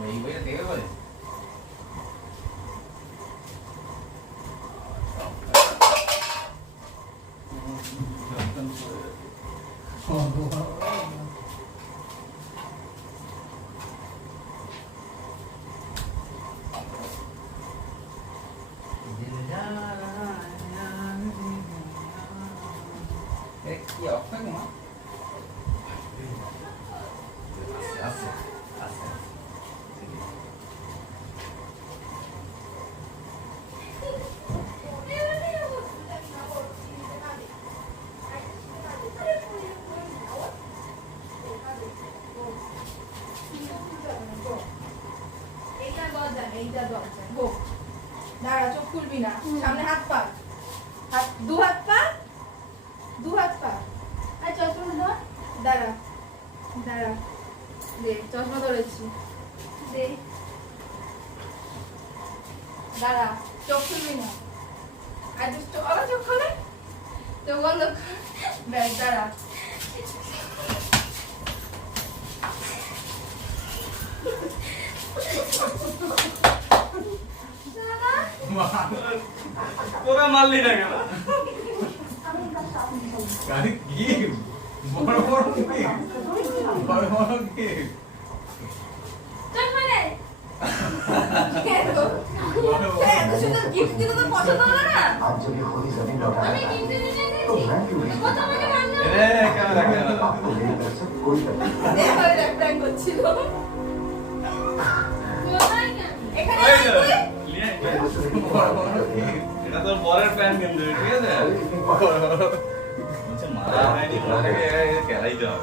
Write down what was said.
我以为是第二个人。Aqui, ó, foi uma. Nossa, nossa, nossa. এইটা গো। দাঁড়া চোখ খুলবি না। সামনে হাত পা। হাত দু হাত পা? দু হাত পা। আর চশমা ধর। দাঁড়া দাঁড়া। দে চশমা ধরেছি। দে। দাঁড়া চোখ খুলবি না। আর দুষ্ট আবার চোখ খোলে? চোখ বন্ধ। দাঁড়া দাঁড়া তোরা মারলি না কেন? আরে কি? বড় বড় কি? বড় বড় কি? চশমা এটা তোর বরের প্যান কিন্তু ঠিক আছে মারা হয়নি খেলাই যাও